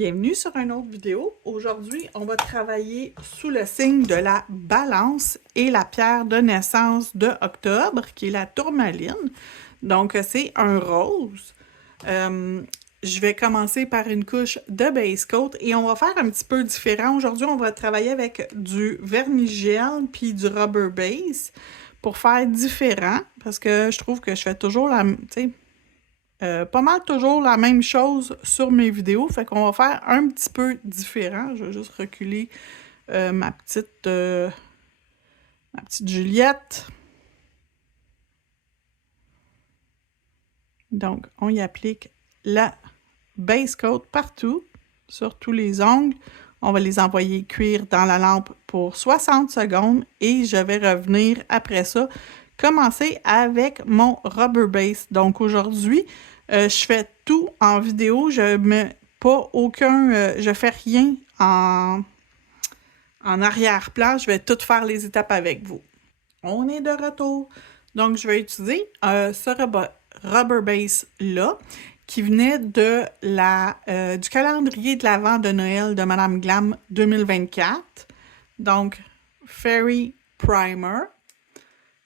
Bienvenue sur une autre vidéo. Aujourd'hui, on va travailler sous le signe de la balance et la pierre de naissance de octobre, qui est la tourmaline. Donc, c'est un rose. Je vais commencer par une couche de base coat et on va faire un petit peu différent. Aujourd'hui, on va travailler avec du vernis gel puis du rubber base pour faire différent parce que je trouve que je fais toujours pas mal toujours la même chose sur mes vidéos, fait qu'on va faire un petit peu différent. Je vais juste reculer ma petite Juliette. Donc, on y applique la base coat partout, sur tous les ongles. On va les envoyer cuire dans la lampe pour 60 secondes et je vais revenir après ça, commencer avec mon rubber base. Donc aujourd'hui, je fais tout en vidéo, je mets pas aucun, je fais rien en arrière-plan, je vais tout faire les étapes avec vous. On est de retour. Donc je vais utiliser ce rubber base là qui venait de du calendrier de l'Avent de Noël de Madame Glam 2024. Donc, Fairy Primer.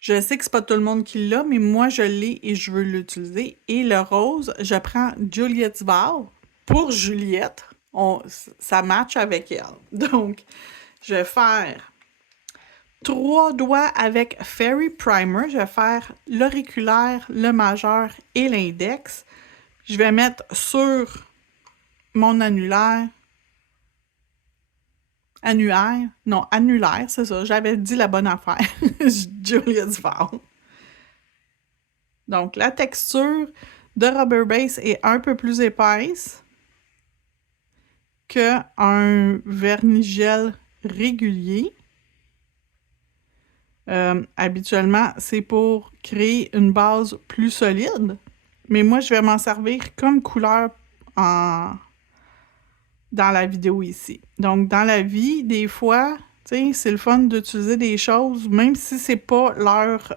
Je sais que c'est pas tout le monde qui l'a, mais moi, je l'ai et je veux l'utiliser. Et le rose, je prends Juliette's Vow pour Juliette. Ça match avec elle. Donc, je vais faire 3 doigts avec Fairy Primer. Je vais faire l'auriculaire, le majeur et l'index. Je vais mettre sur mon annulaire. Annulaire, c'est ça. J'avais dit la bonne affaire. Juliette's Vow. Donc, la texture de rubber base est un peu plus épaisse qu'un vernis gel régulier. Habituellement, c'est pour créer une base plus solide. Mais moi, je vais m'en servir comme couleur dans la vidéo ici. Donc, dans la vie, des fois, tu sais, c'est le fun d'utiliser des choses, même si c'est pas leur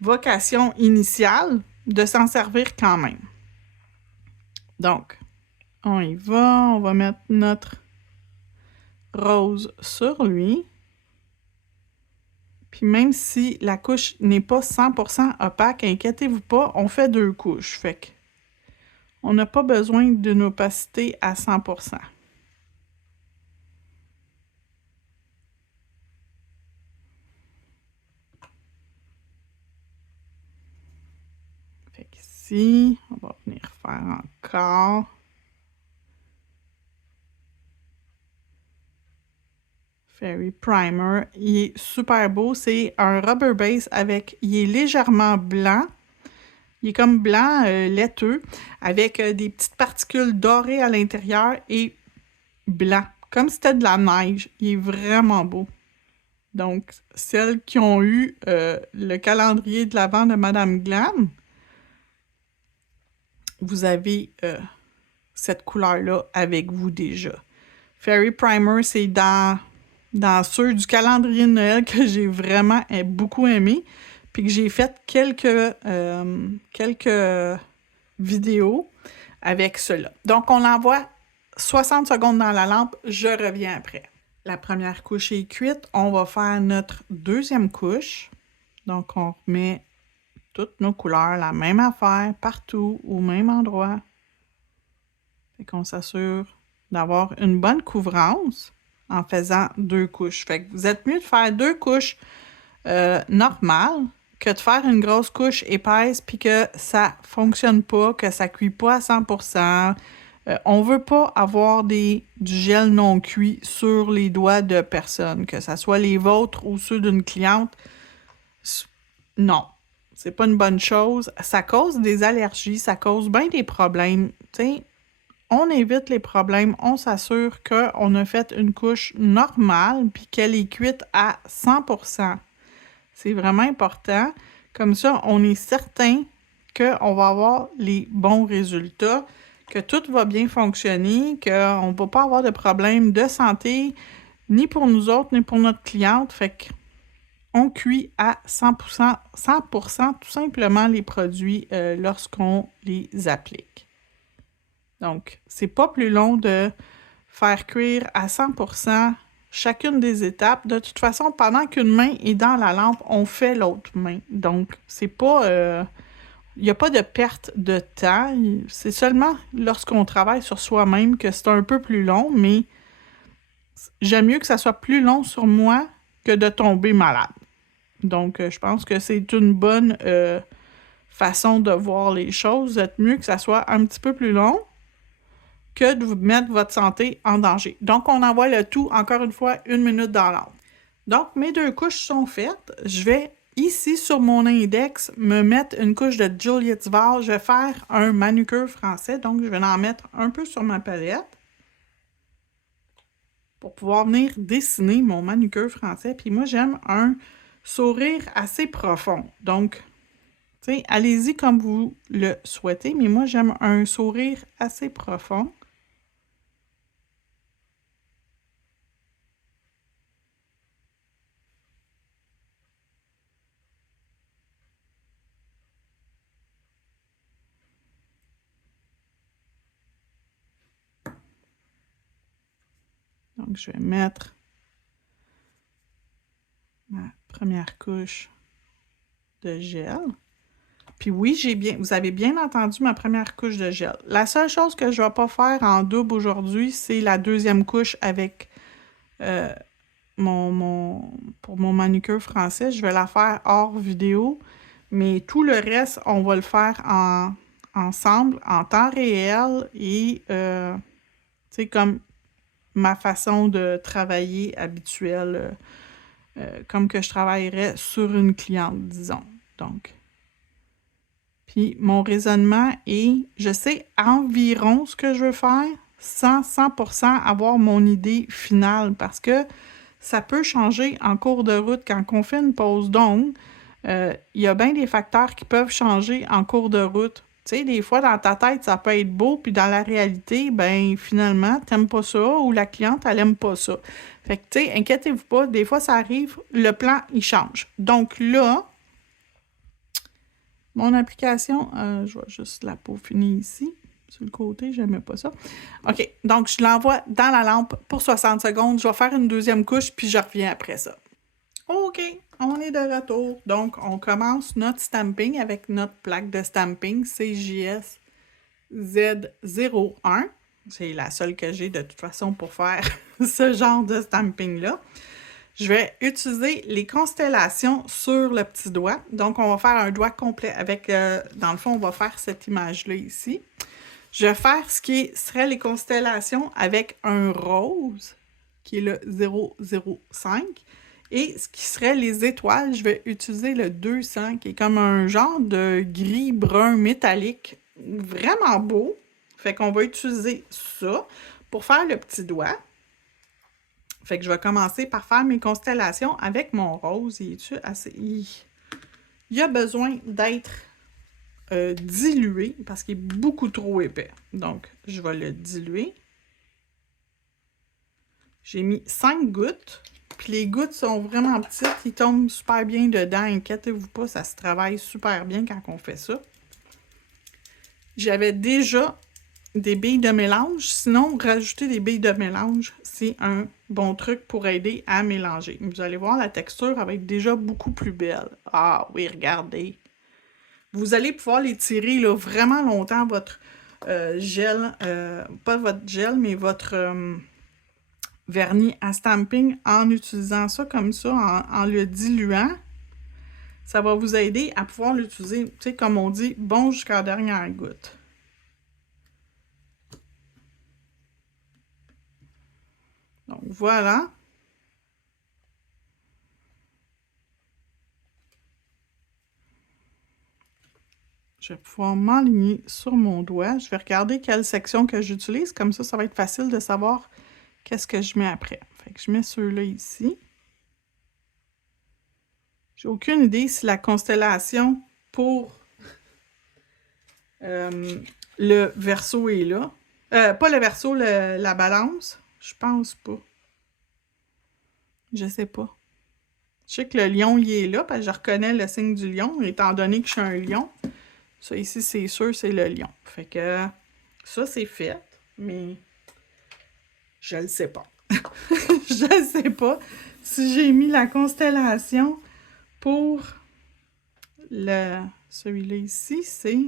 vocation initiale, de s'en servir quand même. Donc, on y va. On va mettre notre rose sur lui. Puis même si la couche n'est pas 100% opaque, inquiétez-vous pas, on fait 2 couches. Fait que on n'a pas besoin d'une opacité à 100%. Fait qu'ici, on va venir faire encore. Fairy Primer. Il est super beau. C'est un rubber base il est légèrement blanc. Il est comme blanc laiteux avec des petites particules dorées à l'intérieur et blanc. Comme si c'était de la neige. Il est vraiment beau. Donc, celles qui ont eu le calendrier de l'Avent de Madame Glam, vous avez cette couleur-là avec vous déjà. Fairy Primer, c'est dans ceux du calendrier de Noël que j'ai vraiment beaucoup aimé, puis que j'ai fait quelques vidéos avec cela. Donc, on l'envoie 60 secondes dans la lampe, je reviens après. La première couche est cuite, on va faire notre deuxième couche. Donc, on remet toutes nos couleurs, la même affaire, partout, au même endroit. Fait qu'on s'assure d'avoir une bonne couvrance en faisant 2 couches. Fait que vous êtes mieux de faire 2 couches normales que de faire une grosse couche épaisse puis que ça fonctionne pas, que ça cuit pas à 100%. On veut pas avoir du gel non cuit sur les doigts de personne, que ce soit les vôtres ou ceux d'une cliente. Non, c'est pas une bonne chose. Ça cause des allergies, ça cause bien des problèmes. Tu sais, on évite les problèmes, on s'assure qu'on a fait une couche normale puis qu'elle est cuite à 100%. C'est vraiment important. Comme ça, on est certain qu'on va avoir les bons résultats, que tout va bien fonctionner, qu'on ne va pas avoir de problème de santé, ni pour nous autres, ni pour notre cliente. Fait qu'on cuit à 100% tout simplement les produits lorsqu'on les applique. Donc, c'est pas plus long de faire cuire à 100% chacune des étapes. De toute façon, pendant qu'une main est dans la lampe, on fait l'autre main. Donc, c'est pas... il n'y a pas de perte de temps. C'est seulement lorsqu'on travaille sur soi-même que c'est un peu plus long, mais j'aime mieux que ça soit plus long sur moi que de tomber malade. Donc, je pense que c'est une bonne façon de voir les choses. C'est mieux que ça soit un petit peu plus long que de vous mettre votre santé en danger. Donc, on envoie le tout, encore une fois, 1 minute dans l'ombre. Donc, mes 2 couches sont faites. Je vais, ici, sur mon index, me mettre une couche de Juliette's Vow. Je vais faire un manucure français, donc je vais en mettre un peu sur ma palette pour pouvoir venir dessiner mon manucure français. Puis moi, j'aime un sourire assez profond. Donc, tu sais, allez-y comme vous le souhaitez, mais moi, j'aime un sourire assez profond. Donc, je vais mettre ma première couche de gel. Puis oui, vous avez bien entendu ma première couche de gel. La seule chose que je ne vais pas faire en double aujourd'hui, c'est la deuxième couche avec pour mon manucure français. Je vais la faire hors vidéo, mais tout le reste, on va le faire ensemble, en temps réel et, tu sais, comme ma façon de travailler habituelle, comme que je travaillerais sur une cliente, disons. Donc, puis mon raisonnement est, je sais environ ce que je veux faire sans 100% avoir mon idée finale parce que ça peut changer en cours de route quand on fait une pause d'ongle. Il y a bien des facteurs qui peuvent changer en cours de route. Tu sais, des fois, dans ta tête, ça peut être beau, puis dans la réalité, ben finalement, t'aimes pas ça ou la cliente, elle aime pas ça. Fait que, tu sais, inquiétez-vous pas, des fois, ça arrive, le plan, il change. Donc là, mon application, je vais juste la peaufiner ici. Sur le côté, j'aimais pas ça. OK, donc je l'envoie dans la lampe pour 60 secondes. Je vais faire une deuxième couche, puis je reviens après ça. OK, on est de retour. Donc, on commence notre stamping avec notre plaque de stamping CJS Z01. C'est la seule que j'ai de toute façon pour faire ce genre de stamping-là. Je vais utiliser les constellations sur le petit doigt. Donc, on va faire un doigt complet avec, dans le fond, on va faire cette image-là ici. Je vais faire ce qui serait les constellations avec un rose, qui est le 005. Et ce qui serait les étoiles, je vais utiliser le 200, qui est comme un genre de gris-brun métallique, vraiment beau. Fait qu'on va utiliser ça pour faire le petit doigt. Fait que je vais commencer par faire mes constellations avec mon rose. Il a besoin d'être dilué parce qu'il est beaucoup trop épais. Donc, je vais le diluer. J'ai mis 5 gouttes. Puis les gouttes sont vraiment petites. Ils tombent super bien dedans. Inquiétez-vous pas, ça se travaille super bien quand on fait ça. J'avais déjà des billes de mélange. Sinon, rajouter des billes de mélange, c'est un bon truc pour aider à mélanger. Vous allez voir, la texture va être déjà beaucoup plus belle. Ah oui, regardez. Vous allez pouvoir les tirer là, vraiment longtemps, votre gel. Pas votre gel, mais votre vernis à stamping en utilisant ça comme ça, en le diluant. Ça va vous aider à pouvoir l'utiliser, tu sais, comme on dit, bon jusqu'à la dernière goutte. Donc, voilà. Je vais pouvoir m'aligner sur mon doigt. Je vais regarder quelle section que j'utilise. Comme ça va être facile de savoir qu'est-ce que je mets après. Fait que je mets ceux-là ici. J'ai aucune idée si la constellation pour le verso est là. Pas le verso, la balance. Je pense pas. Je sais pas. Je sais que le lion, il est là, parce que je reconnais le signe du lion, étant donné que je suis un lion. Ça ici, c'est sûr, c'est le lion. Fait que Ça, c'est fait, mais je le sais pas. Je ne sais pas si j'ai mis la constellation pour celui-là ici, c'est...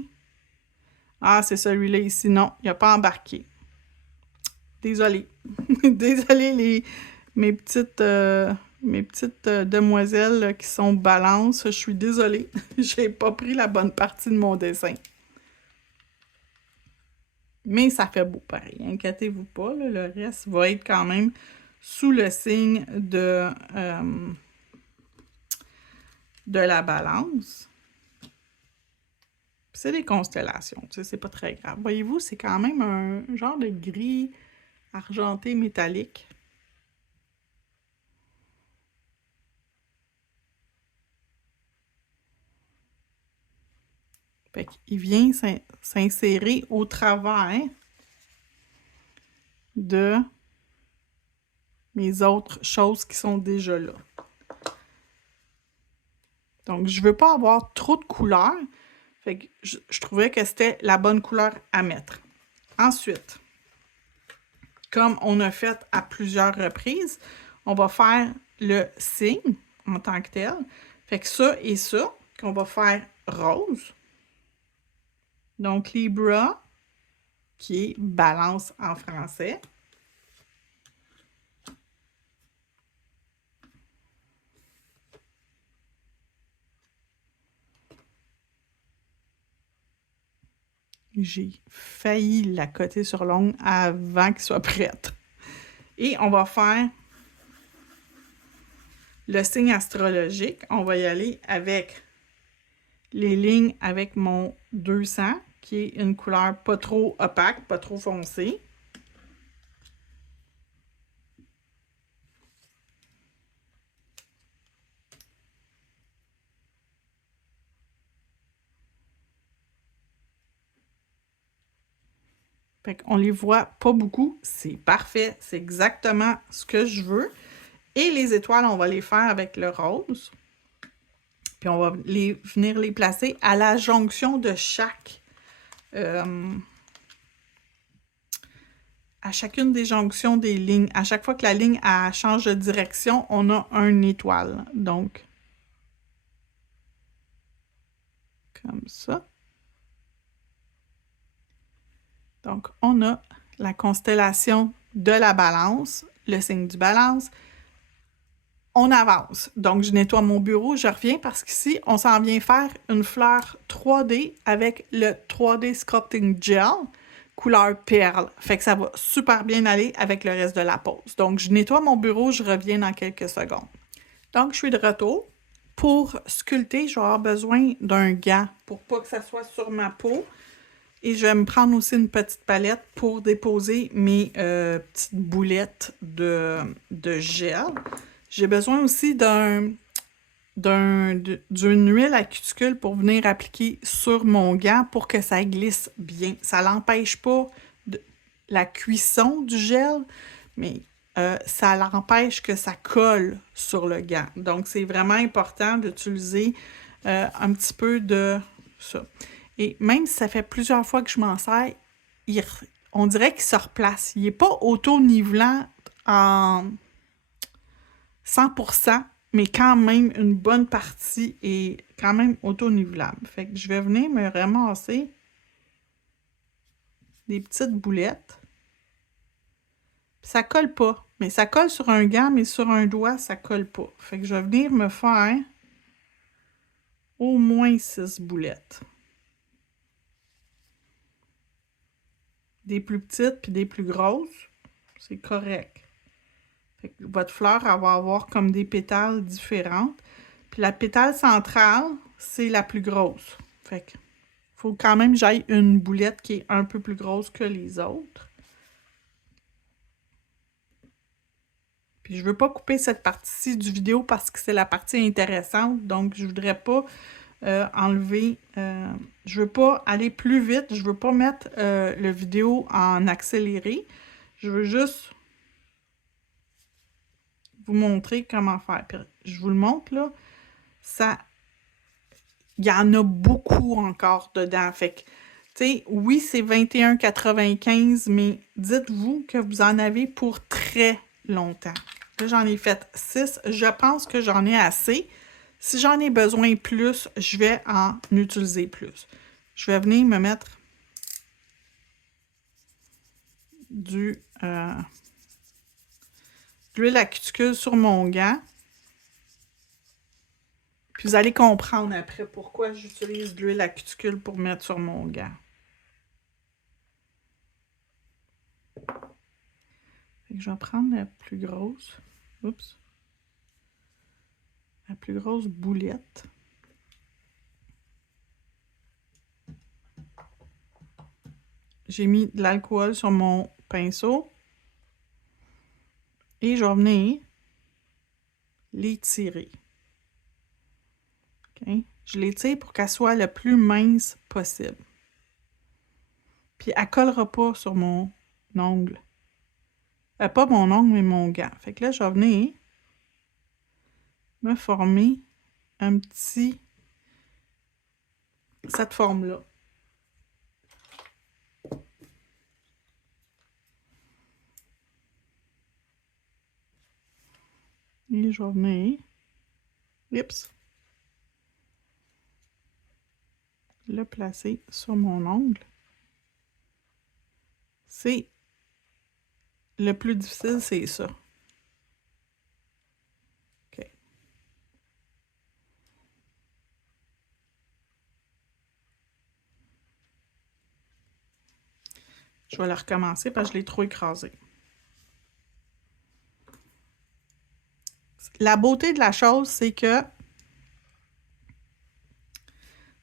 Ah, c'est celui-là ici. Non, il n'a pas embarqué. Désolée. Désolée, mes petites demoiselles là, qui sont balance. Je suis désolée. J'ai pas pris la bonne partie de mon dessin. Mais ça fait beau pareil. Inquiétez-vous pas. Là, le reste va être quand même sous le signe de la balance. C'est des constellations. C'est pas très grave. Voyez-vous, c'est quand même un genre de gris argenté métallique. Fait qu'il vient s'insérer au travers de mes autres choses qui sont déjà là. Donc, je ne veux pas avoir trop de couleurs. Fait que je trouvais que c'était la bonne couleur à mettre. Ensuite, comme on a fait à plusieurs reprises, on va faire le signe en tant que tel. Fait que ça et ça, qu'on va faire rose. Donc, Libra, qui est balance en français. J'ai failli la coter sur l'ongle avant qu'elle soit prête. Et on va faire le signe astrologique. On va y aller avec les lignes avec mon 200, qui est une couleur pas trop opaque, pas trop foncée. Fait qu'on les voit pas beaucoup. C'est parfait. C'est exactement ce que je veux. Et les étoiles, on va les faire avec le rose. Puis on va venir les placer à la jonction de chaque... à chacune des jonctions des lignes. À chaque fois que la ligne elle change de direction, on a une étoile. Donc, comme ça. Donc, on a la constellation de la balance, le signe du balance. On avance. Donc, je nettoie mon bureau, je reviens parce qu'ici, on s'en vient faire une fleur 3D avec le 3D Sculpting Gel, couleur perle. Fait que ça va super bien aller avec le reste de la pose. Donc, je nettoie mon bureau, je reviens dans quelques secondes. Donc, je suis de retour. Pour sculpter, je vais avoir besoin d'un gant pour pas que ça soit sur ma peau. Et je vais me prendre aussi une petite palette pour déposer mes petites boulettes de gel. J'ai besoin aussi d'une huile à cuticule pour venir appliquer sur mon gant pour que ça glisse bien. Ça n'empêche pas la cuisson du gel, mais ça l'empêche que ça colle sur le gant. Donc, c'est vraiment important d'utiliser un petit peu de ça. Et même si ça fait plusieurs fois que je m'en sers, on dirait qu'il se replace. Il n'est pas auto-nivelant en 100%, mais quand même, une bonne partie est quand même auto-nivelable. Fait que je vais venir me ramasser des petites boulettes. Ça colle pas. Mais ça colle sur un gant, mais sur un doigt, ça colle pas. Fait que je vais venir me faire au moins 6 boulettes. Des plus petites puis des plus grosses. C'est correct. Fait que votre fleur, elle va avoir comme des pétales différentes. Puis la pétale centrale, c'est la plus grosse. Fait que faut quand même que j'aille une boulette qui est un peu plus grosse que les autres. Puis je veux pas couper cette partie-ci du vidéo parce que c'est la partie intéressante. Donc, je voudrais pas enlever... je veux pas aller plus vite. Je veux pas mettre le vidéo en accéléré. Je veux juste vous montrer comment faire. Puis, je vous le montre, là. Ça... Il y en a beaucoup encore dedans. Fait que Tu sais, oui, c'est 21,95, mais dites-vous que vous en avez pour très longtemps. Là, j'en ai fait 6. Je pense que j'en ai assez. Si j'en ai besoin plus, je vais en utiliser plus. Je vais venir me mettre de l'huile à cuticule sur mon gant. Puis vous allez comprendre après pourquoi j'utilise de l'huile à cuticule pour mettre sur mon gant. Fait que je vais prendre la plus grosse. Oups. La plus grosse boulette. J'ai mis de l'alcool sur mon pinceau. Et je vais venir l'étirer. Okay? Je l'étire pour qu'elle soit le plus mince possible. Puis elle ne collera pas sur mon ongle. Pas mon ongle, mais mon gant. Fait que là, je vais venir me former un petit... cette forme-là. Et je vais venir... Oups! Le placer sur mon ongle. C'est... Le plus difficile, c'est ça. OK. Je vais la recommencer parce que je l'ai trop écrasé. La beauté de la chose, c'est que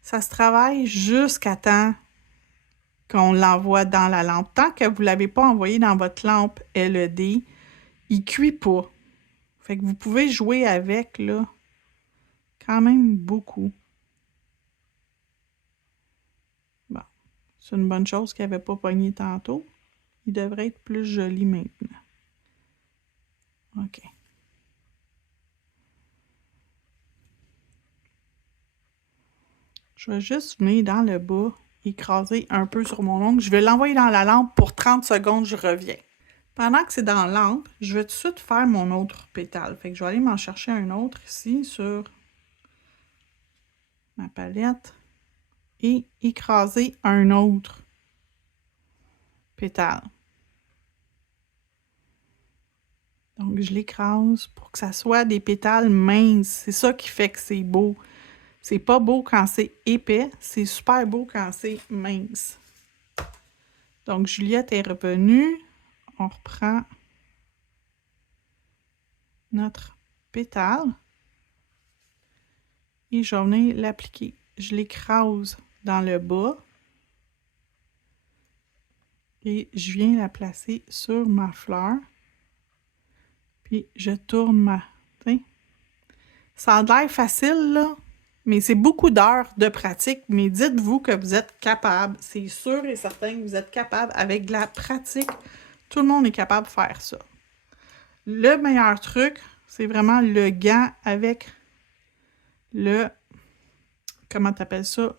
ça se travaille jusqu'à temps qu'on l'envoie dans la lampe. Tant que vous ne l'avez pas envoyé dans votre lampe LED, il ne cuit pas. Fait que vous pouvez jouer avec, là, quand même beaucoup. Bon, c'est une bonne chose qu'il n'avait pas pogné tantôt. Il devrait être plus joli maintenant. OK. Je vais juste venir dans le bas, écraser un peu sur mon ongle. Je vais l'envoyer dans la lampe pour 30 secondes, je reviens. Pendant que c'est dans la lampe, je vais tout de suite faire mon autre pétale. Fait que je vais aller m'en chercher un autre ici sur ma palette et écraser un autre pétale. Donc, je l'écrase pour que ça soit des pétales minces. C'est ça qui fait que c'est beau. C'est pas beau quand c'est épais, c'est super beau quand c'est mince. Donc, Juliette est revenue. On reprend notre pétale et je vais venir l'appliquer. Je l'écrase dans le bas et je viens la placer sur ma fleur. Puis je tourne ma... T'sais. Ça a l'air facile, là, mais c'est beaucoup d'heures de pratique. Mais dites-vous que vous êtes capable. C'est sûr et certain que vous êtes capable. Avec de la pratique, tout le monde est capable de faire ça. Le meilleur truc, c'est vraiment le gant avec le... Comment tu appelles ça?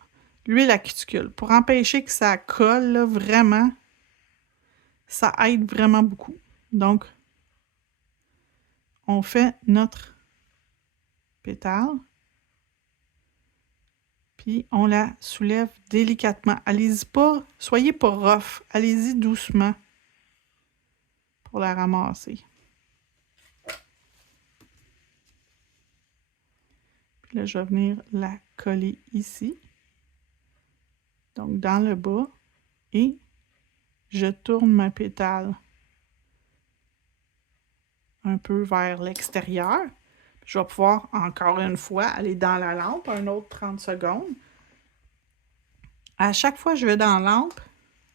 L'huile à cuticule. Pour empêcher que ça colle, là, vraiment, ça aide vraiment beaucoup. Donc, on fait notre pétale. Puis, on la soulève délicatement. Allez-y pas, soyez pas rough. Allez-y doucement pour la ramasser. Puis là, je vais venir la coller ici. Donc, dans le bas. Et je tourne ma pétale un peu vers l'extérieur. Je vais pouvoir, encore une fois, aller dans la lampe, un autre 30 secondes. À chaque fois que je vais dans la lampe,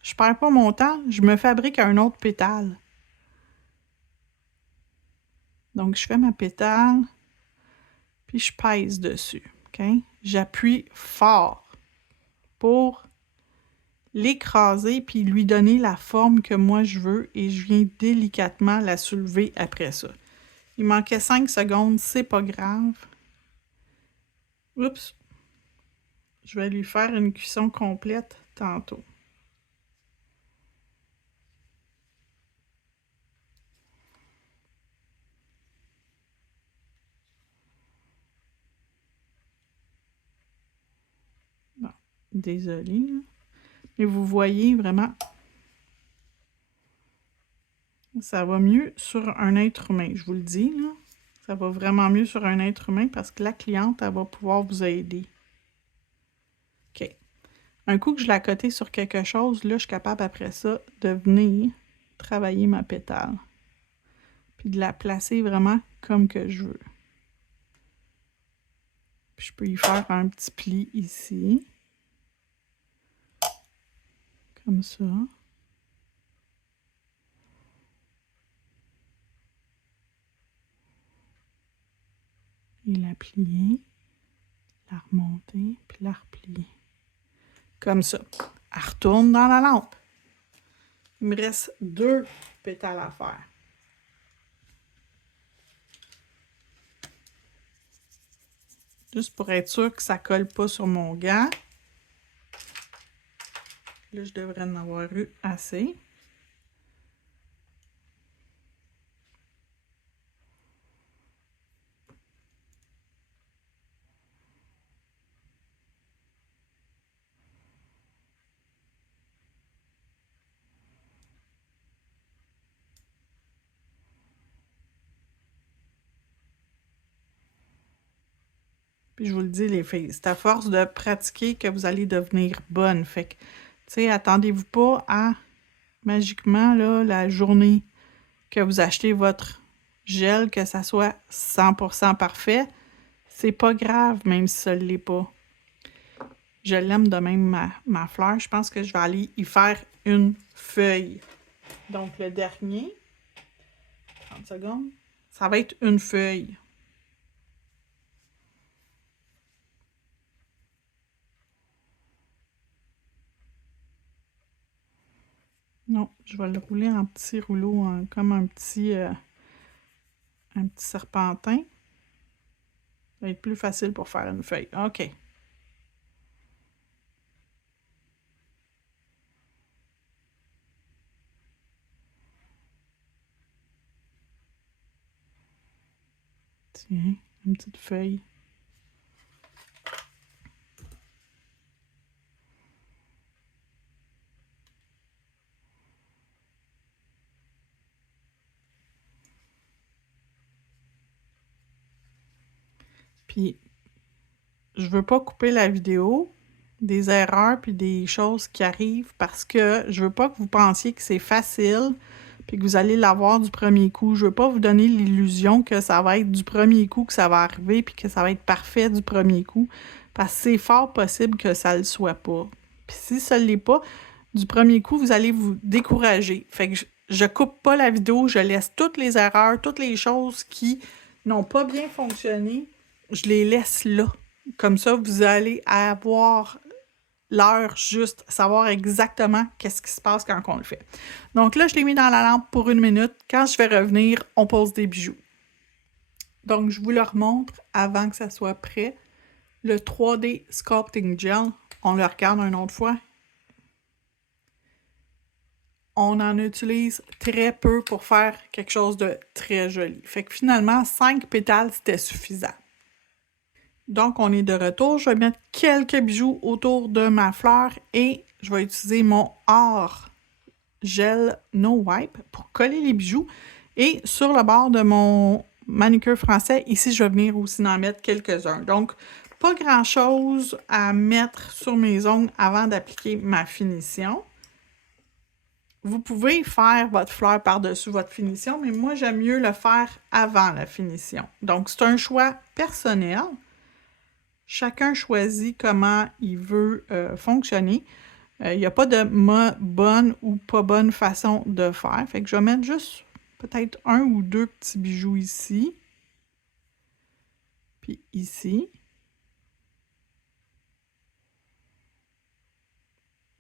je ne perds pas mon temps, je me fabrique un autre pétale. Donc, je fais ma pétale, puis je pèse dessus. Okay? J'appuie fort pour l'écraser, puis lui donner la forme que moi je veux, et je viens délicatement la soulever après ça. Il manquait 5 secondes, c'est pas grave. Oups! Je vais lui faire une cuisson complète tantôt. Désolée, là. Mais vous voyez vraiment, ça va mieux sur un être humain, je vous le dis, là. Ça va vraiment mieux sur un être humain parce que la cliente, elle va pouvoir vous aider. OK. Un coup que je l'ai accoté sur quelque chose, là, je suis capable après ça de venir travailler ma pétale. Puis de la placer vraiment comme que je veux. Puis je peux y faire un petit pli ici. Comme ça. Et la plier. La remonter, puis la replier. Comme ça. Elle retourne dans la lampe. Il me reste 2 pétales à faire. Juste pour être sûr que ça ne colle pas sur mon gant. Là, je devrais en avoir eu assez. Puis je vous le dis, les filles, c'est à force de pratiquer que vous allez devenir bonne. Fait que, tu sais, attendez-vous pas à, magiquement, là, la journée que vous achetez votre gel, que ça soit 100% parfait. C'est pas grave, même si ça ne l'est pas. Je l'aime de même, ma fleur. Je pense que je vais aller y faire une feuille. Donc, le dernier, 30 secondes, ça va être une feuille. Non, je vais le rouler en petits rouleaux, comme un petit serpentin. Ça va être plus facile pour faire une feuille. OK. Tiens, une petite feuille. Puis, je veux pas couper la vidéo des erreurs puis des choses qui arrivent parce que je veux pas que vous pensiez que c'est facile puis que vous allez l'avoir du premier coup. Je veux pas vous donner l'illusion que ça va être du premier coup que ça va arriver puis que ça va être parfait du premier coup parce que c'est fort possible que ça le soit pas. Puis si ça l'est pas, du premier coup, vous allez vous décourager. Fait que je coupe pas la vidéo, je laisse toutes les erreurs, toutes les choses qui n'ont pas bien fonctionné, je les laisse là. Comme ça, vous allez avoir l'heure juste, savoir exactement qu'est-ce qui se passe quand on le fait. Donc là, je l'ai mis dans la lampe pour 1 minute. Quand je vais revenir, on pose des bijoux. Donc, je vous le remontre avant que ça soit prêt. Le 3D Sculpting Gel, on le regarde une autre fois. On en utilise très peu pour faire quelque chose de très joli. Fait que finalement, 5 pétales, c'était suffisant. Donc, on est de retour. Je vais mettre quelques bijoux autour de ma fleur et je vais utiliser mon Art Gel No Wipe pour coller les bijoux. Et sur le bord de mon manucure français, ici, je vais venir aussi en mettre quelques-uns. Donc, pas grand-chose à mettre sur mes ongles avant d'appliquer ma finition. Vous pouvez faire votre fleur par-dessus votre finition, mais moi, j'aime mieux le faire avant la finition. Donc, c'est un choix personnel. Chacun choisit comment il veut fonctionner. Il n'y a pas de bonne ou pas bonne façon de faire. Fait que je vais mettre juste peut-être 1 ou 2 petits bijoux ici. Puis ici.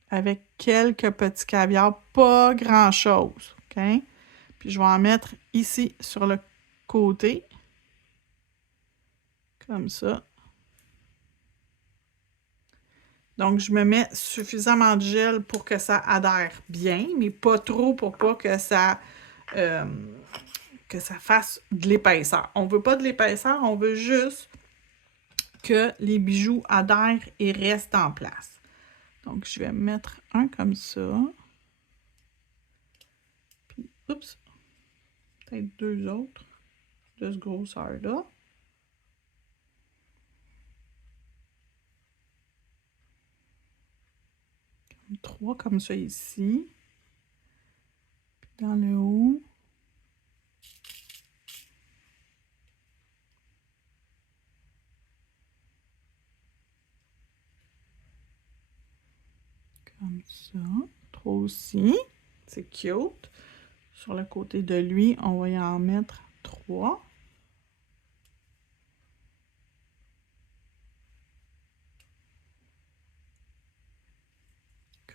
Avec quelques petits caviars, pas grand-chose. OK? Puis je vais en mettre ici sur le côté. Comme ça. Donc, je me mets suffisamment de gel pour que ça adhère bien, mais pas trop pour pas que ça fasse de l'épaisseur. On ne veut pas de l'épaisseur, on veut juste que les bijoux adhèrent et restent en place. Donc, je vais mettre un comme ça. Puis, oups, peut-être deux autres de ce grosseur-là. Trois comme ça ici. Puis dans le haut. Comme ça. Trois aussi. C'est cute. Sur le côté de lui, on va y en mettre trois.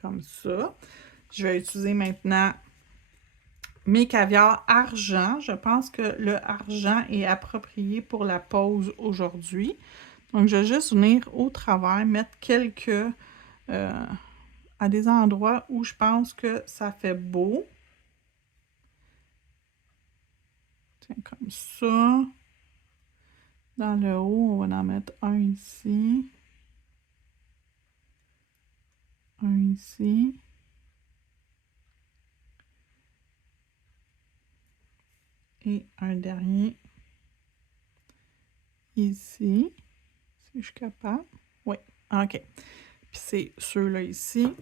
Comme ça. Je vais utiliser maintenant mes caviars argent. Je pense que le argent est approprié pour la pose aujourd'hui. Donc, je vais juste venir au travers, mettre quelques à des endroits où je pense que ça fait beau. Tiens, comme ça. Dans le haut, on va en mettre un ici. Un ici. Et un dernier ici. Si je suis capable. Oui, OK. Puis c'est ceux-là ici.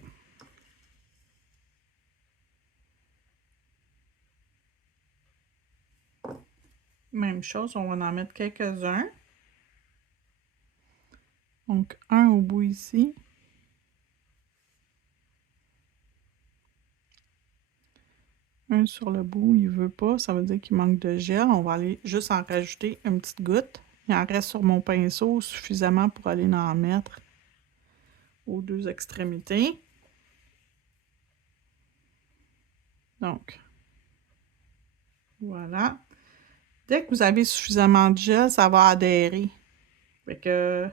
Même chose, on va en mettre quelques-uns. Donc, un au bout ici. Un sur le bout, il veut pas, ça veut dire qu'il manque de gel. On va aller juste en rajouter une petite goutte. Il en reste sur mon pinceau suffisamment pour aller en mettre aux deux extrémités. Donc, voilà. Dès que vous avez suffisamment de gel, ça va adhérer. Fait que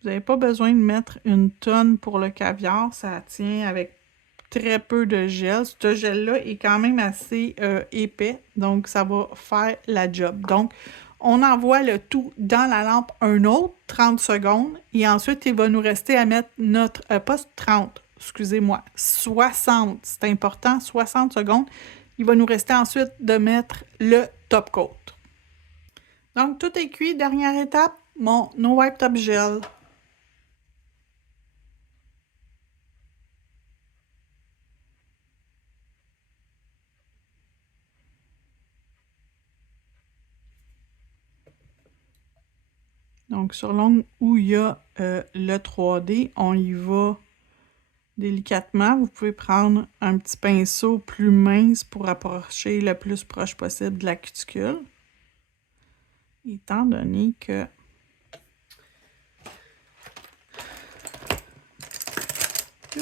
vous n'avez pas besoin de mettre une tonne pour le caviar. Ça tient avec très peu de gel. Ce gel-là est quand même assez épais, donc ça va faire la job. Donc, on envoie le tout dans la lampe un autre 30 secondes et ensuite, il va nous rester à mettre notre, pas 30, excusez-moi, 60, c'est important, 60 secondes. Il va nous rester ensuite de mettre le top coat. Donc, tout est cuit. Dernière étape, mon No Wipe Top Gel. Donc, sur l'ongle où il y a le 3D, on y va délicatement. Vous pouvez prendre un petit pinceau plus mince pour approcher le plus proche possible de la cuticule. Étant donné que je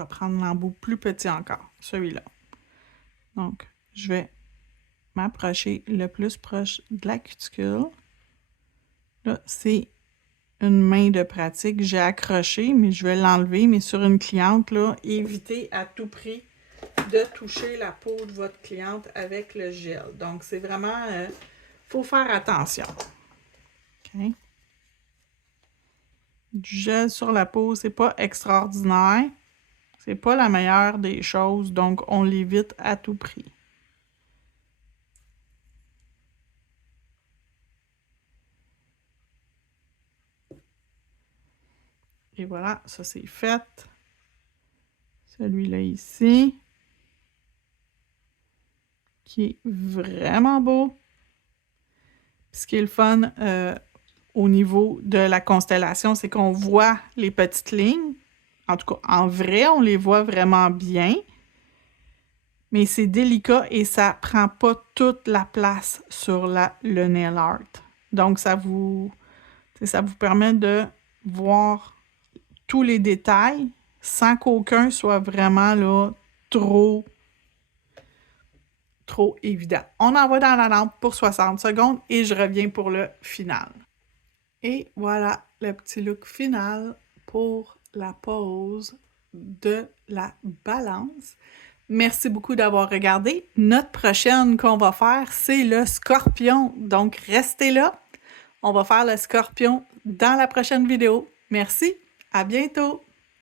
vais prendre l'embout plus petit encore, celui-là. Donc, je vais m'approcher le plus proche de la cuticule. Là, c'est une main de pratique. J'ai accroché, mais je vais l'enlever. Mais sur une cliente, là, évitez à tout prix de toucher la peau de votre cliente avec le gel. Donc, c'est vraiment... faut faire attention. OK. Du gel sur la peau, c'est pas extraordinaire. C'est pas la meilleure des choses, donc on l'évite à tout prix. Et voilà, ça c'est fait. Celui-là ici, qui est vraiment beau. Puis ce qui est le fun au niveau de la constellation, c'est qu'on voit les petites lignes. En tout cas, en vrai, on les voit vraiment bien. Mais c'est délicat et ça prend pas toute la place sur le nail art. Donc, ça vous permet de voir tous les détails sans qu'aucun soit vraiment là trop évident. On envoie dans la lampe pour 60 secondes et je reviens pour le final. Et voilà le petit look final pour la pose de la balance. Merci beaucoup d'avoir regardé. Notre prochaine qu'on va faire, c'est le scorpion. Donc, restez là. On va faire le scorpion dans la prochaine vidéo. Merci, à bientôt!